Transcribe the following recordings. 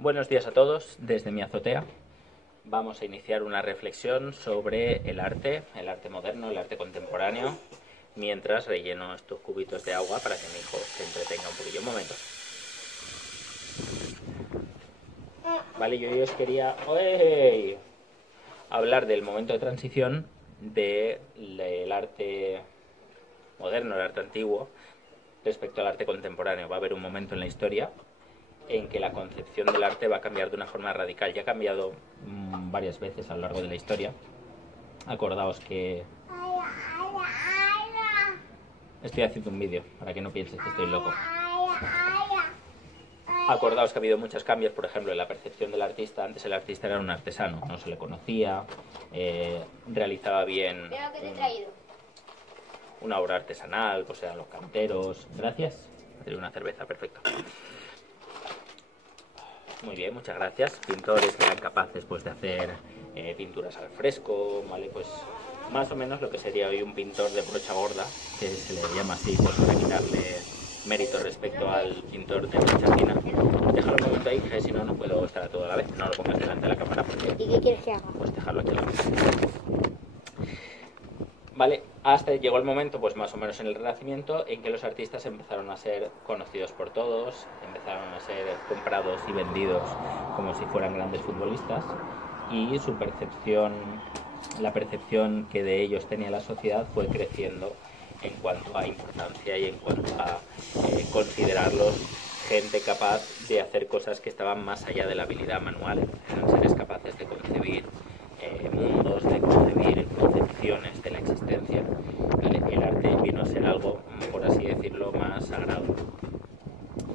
Buenos días a todos desde mi azotea. Vamos a iniciar una reflexión sobre el arte moderno, el arte contemporáneo, mientras relleno estos cubitos de agua para que mi hijo se entretenga un poquillo. Un momento. Vale, yo os quería hablar del momento de transición del arte moderno, el arte antiguo, respecto al arte contemporáneo. Va a haber un momento en la historia en que la concepción del arte va a cambiar de una forma radical. Ya ha cambiado varias veces a lo largo de la historia. Acordaos que estoy haciendo un vídeo para que no pienses que estoy loco. Acordaos que ha habido muchos cambios, por ejemplo, en la percepción del artista. Antes el artista era un artesano, no se le conocía, realizaba bien una obra artesanal, pues eran los canteros. Gracias. Hacer una cerveza, perfecto. Muy bien, muchas gracias. Pintores que eran capaces pues, de hacer pinturas al fresco, ¿vale? Pues más o menos lo que sería hoy un pintor de brocha gorda, que se le llama así pues, para quitarle mérito respecto al pintor de brocha fina. Déjalo un momento ahí, que si no, no puedo estar a toda la vez. No lo pongas delante de la cámara porque... ¿Y qué quieres que haga? Pues dejarlo aquí a la vez. Vale, hasta llegó el momento, pues más o menos en el Renacimiento, en que los artistas empezaron a ser conocidos por todos, empezaron a ser comprados y vendidos como si fueran grandes futbolistas, y su percepción, la percepción que de ellos tenía la sociedad fue creciendo en cuanto a importancia y en cuanto a considerarlos gente capaz de hacer cosas que estaban más allá de la habilidad manual. Eran seres capaces de concebir mundos, de concebir concepciones de la existencia. El arte vino a ser algo, por así decirlo, más sagrado,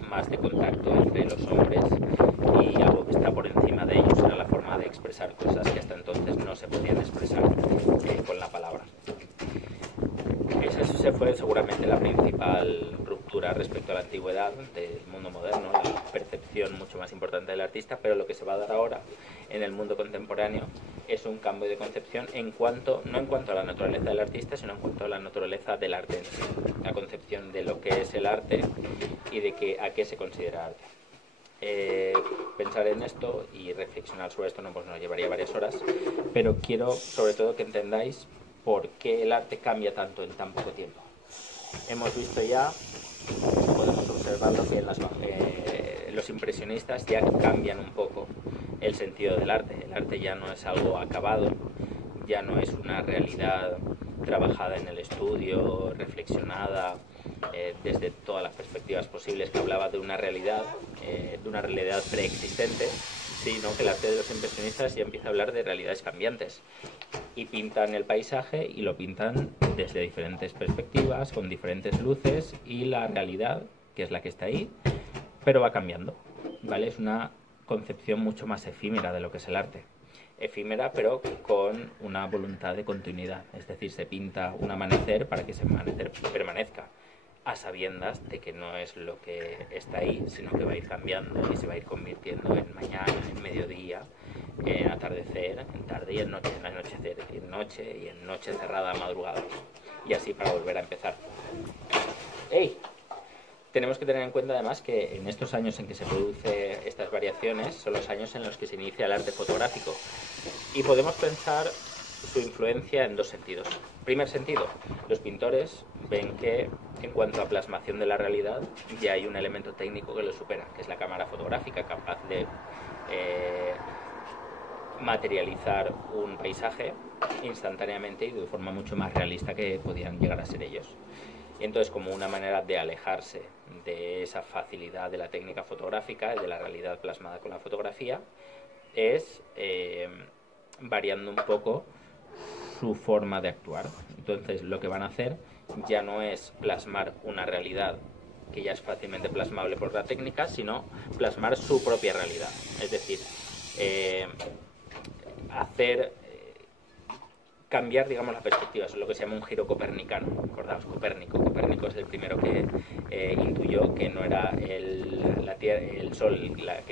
más de contacto entre los hombres y algo que está por encima de ellos. Era la forma de expresar cosas que hasta entonces no se podían expresar con la palabra. Esa fue seguramente la principal ruptura respecto a la antigüedad del mundo moderno, la percepción mucho más importante del artista, pero lo que se va a dar ahora en el mundo contemporáneo es un cambio de concepción no en cuanto a la naturaleza del artista, sino en cuanto a la naturaleza del arte en sí, la concepción de lo que es el arte y de a qué se considera arte. Pensar en esto y reflexionar sobre esto pues nos llevaría varias horas, pero quiero sobre todo que entendáis por qué el arte cambia tanto en tan poco tiempo. Hemos visto ya, podemos observarlo, que los impresionistas ya cambian un poco el sentido del arte. El arte ya no es algo acabado, ya no es una realidad trabajada en el estudio, reflexionada desde todas las perspectivas posibles, que hablaba de una realidad preexistente, sino que el arte de los impresionistas ya empieza a hablar de realidades cambiantes. Y pintan el paisaje y lo pintan desde diferentes perspectivas, con diferentes luces, y la realidad, que es la que está ahí, pero va cambiando, ¿vale? Es una concepción mucho más efímera de lo que es el arte. Efímera, pero con una voluntad de continuidad. Es decir, se pinta un amanecer para que ese amanecer permanezca, a sabiendas de que no es lo que está ahí, sino que va a ir cambiando y se va a ir convirtiendo en mañana, en mediodía, en atardecer, en tarde y en noche, en anochecer, en noche y en noche cerrada, madrugada. Y así para volver a empezar. ¡Ey! Tenemos que tener en cuenta además que en estos años en que se producen estas variaciones son los años en los que se inicia el arte fotográfico. Y podemos pensar su influencia en dos sentidos. Primer sentido, los pintores ven que en cuanto a plasmación de la realidad ya hay un elemento técnico que lo supera, que es la cámara fotográfica, capaz de materializar un paisaje instantáneamente y de forma mucho más realista que podían llegar a ser ellos. Y entonces, como una manera de alejarse de esa facilidad de la técnica fotográfica y de la realidad plasmada con la fotografía, es variando un poco su forma de actuar. Entonces, lo que van a hacer ya no es plasmar una realidad que ya es fácilmente plasmable por la técnica, sino plasmar su propia realidad. Es decir, cambiar, digamos, la perspectiva. Eso es lo que se llama un giro copernicano. Acordaos, Copérnico es el primero que intuyó que no era el Sol el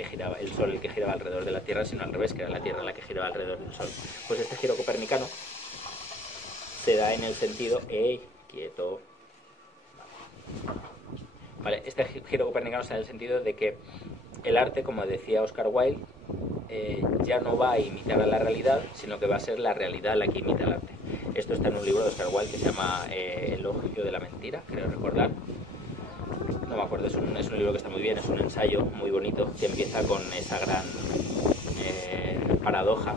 que giraba alrededor de la Tierra, sino al revés, que era la Tierra la que giraba alrededor del Sol. Pues este giro copernicano se da en el sentido quieto. Vale, este giro copernicano se da en el sentido de que el arte, como decía Oscar Wilde, ya no va a imitar a la realidad, sino que va a ser la realidad la que imita el arte. Esto está en un libro de Oscar Wilde que se llama El elogio de la mentira, creo recordar. No me acuerdo, es un libro que está muy bien, es un ensayo muy bonito que empieza con esa gran paradoja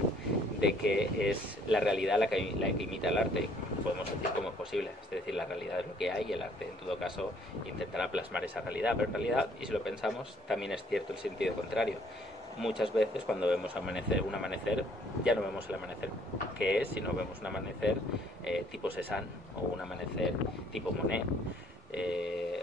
de que es la realidad la que imita el arte. Podemos decir cómo es posible, es decir, la realidad es lo que hay y el arte en todo caso intentará plasmar esa realidad, pero en realidad, y si lo pensamos, también es cierto el sentido contrario. Muchas veces cuando vemos un amanecer, ya no vemos el amanecer que es, sino vemos un amanecer tipo Cézanne o un amanecer tipo Monet.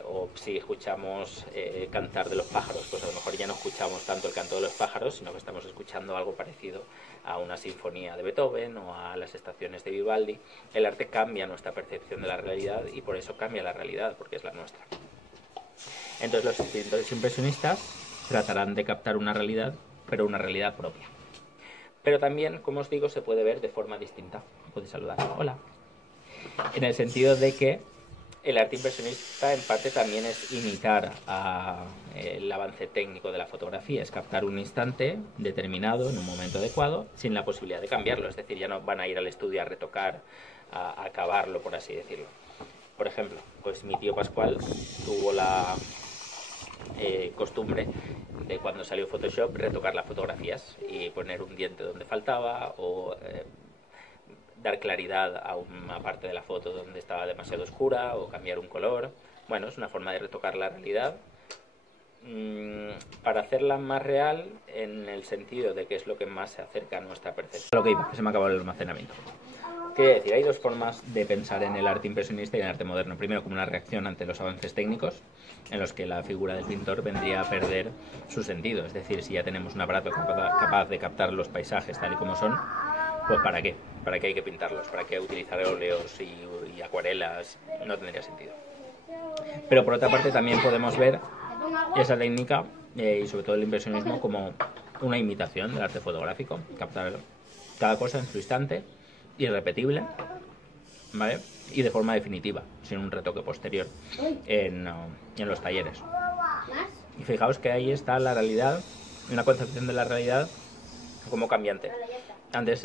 O si escuchamos cantar de los pájaros, pues a lo mejor ya no escuchamos tanto el canto de los pájaros, sino que estamos escuchando algo parecido a una sinfonía de Beethoven o a las estaciones de Vivaldi. El arte cambia nuestra percepción de la realidad y por eso cambia la realidad, porque es la nuestra. Entonces los pintores impresionistas tratarán de captar una realidad, pero una realidad propia. Pero también, como os digo, se puede ver de forma distinta. Podéis saludar. Hola. En el sentido de que el arte impresionista en parte también es imitar el avance técnico de la fotografía, es captar un instante determinado en un momento adecuado sin la posibilidad de cambiarlo, es decir, ya no van a ir al estudio a retocar, a acabarlo, por así decirlo. Por ejemplo, pues mi tío Pascual tuvo la costumbre de cuando salió Photoshop retocar las fotografías y poner un diente donde faltaba o dar claridad a una parte de la foto donde estaba demasiado oscura o cambiar un color. Bueno, es una forma de retocar la realidad para hacerla más real en el sentido de que es lo que más se acerca a nuestra percepción. Lo que iba, que se me acabó el almacenamiento. Quiere decir, hay dos formas de pensar en el arte impresionista y en el arte moderno. Primero, como una reacción ante los avances técnicos, en los que la figura del pintor vendría a perder su sentido. Es decir, si ya tenemos un aparato capaz de captar los paisajes tal y como son, pues ¿para qué? ¿Para qué hay que pintarlos? ¿Para qué utilizar óleos y acuarelas? No tendría sentido. Pero por otra parte también podemos ver esa técnica y sobre todo el impresionismo como una imitación del arte fotográfico, captar cada cosa en su instante, irrepetible, ¿vale? Y de forma definitiva, sin un retoque posterior en los talleres. Y fijaos que ahí está la realidad, una concepción de la realidad como cambiante. Antes,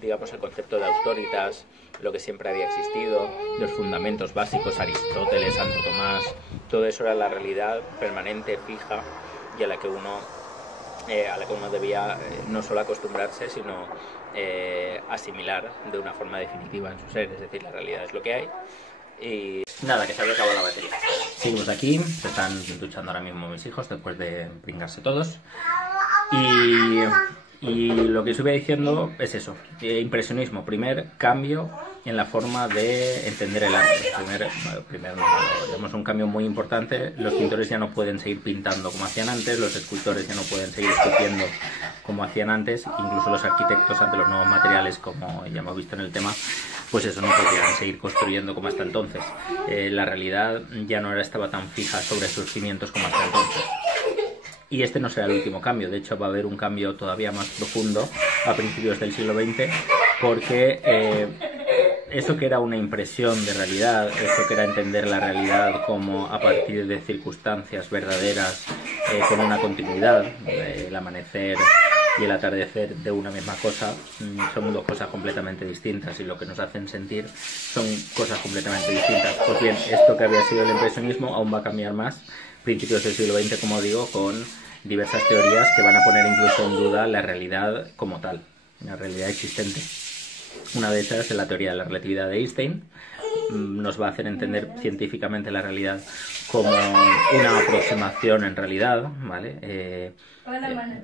digamos, el concepto de autoritas, lo que siempre había existido, los fundamentos básicos, Aristóteles, Santo Tomás, todo eso era la realidad permanente, fija, y a la que uno debía no solo acostumbrarse, sino asimilar de una forma definitiva en su ser. Es decir, la realidad es lo que hay. Y nada, que se había acabado la batería. Seguimos aquí, se están duchando ahora mismo mis hijos después de pringarse todos. Y lo que os iba diciendo es eso, impresionismo, primer cambio en la forma de entender el arte. Tenemos un cambio muy importante, los pintores ya no pueden seguir pintando como hacían antes, los escultores ya no pueden seguir esculpiendo como hacían antes, incluso los arquitectos ante los nuevos materiales, como ya hemos visto en el tema, pues eso, no podían seguir construyendo como hasta entonces. La realidad ya no estaba tan fija sobre sus cimientos como hasta entonces. Y este no será el último cambio, de hecho va a haber un cambio todavía más profundo a principios del siglo XX, porque eso que era una impresión de realidad, eso que era entender la realidad como a partir de circunstancias verdaderas con una continuidad, el amanecer y el atardecer de una misma cosa, son dos cosas completamente distintas y lo que nos hacen sentir son cosas completamente distintas. Pues bien, esto que había sido el impresionismo aún va a cambiar más principios del siglo XX, como digo, con diversas teorías que van a poner incluso en duda la realidad como tal, la realidad existente. Una de esas es la teoría de la relatividad de Einstein. Nos va a hacer entender científicamente la realidad como una aproximación en realidad, ¿vale?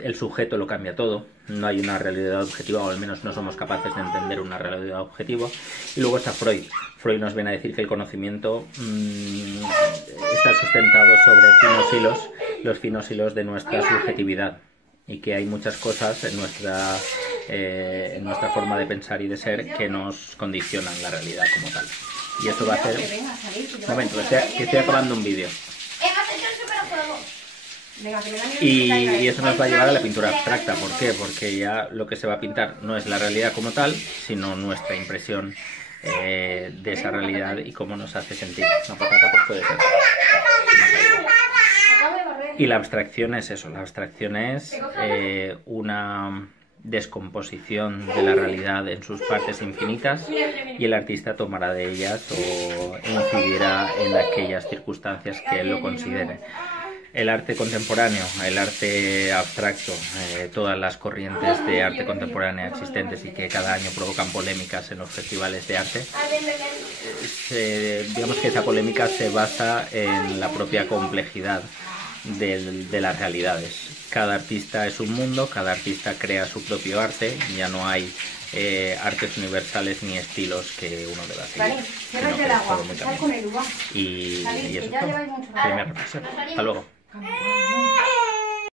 El sujeto lo cambia todo, no hay una realidad objetiva, o al menos no somos capaces de entender una realidad objetiva. Y luego está Freud. Freud nos viene a decir que el conocimiento está sustentado sobre finos hilos, los finos hilos de nuestra subjetividad, y que hay muchas cosas en nuestra forma de pensar y de ser que nos condicionan la realidad como tal. Y eso va a hacer... Un momento, que estoy acabando un vídeo. Y eso nos va a llevar a la pintura abstracta. ¿Por qué? Porque ya lo que se va a pintar no es la realidad como tal, sino nuestra impresión de esa realidad y cómo nos hace sentir. Una patata pues puede ser. Y la abstracción es eso, la abstracción es una descomposición de la realidad en sus partes infinitas y el artista tomará de ellas o incidirá en aquellas circunstancias que él lo considere. El arte contemporáneo, el arte abstracto, todas las corrientes de arte contemporáneo existentes y que cada año provocan polémicas en los festivales de arte, digamos que esa polémica se basa en la propia complejidad de las realidades. Cada artista es un mundo, cada artista crea su propio arte, ya no hay artes universales ni estilos que uno deba seguir, sino que es todo muy cambiante. Y eso es todo. Primera reflexión. Hasta luego.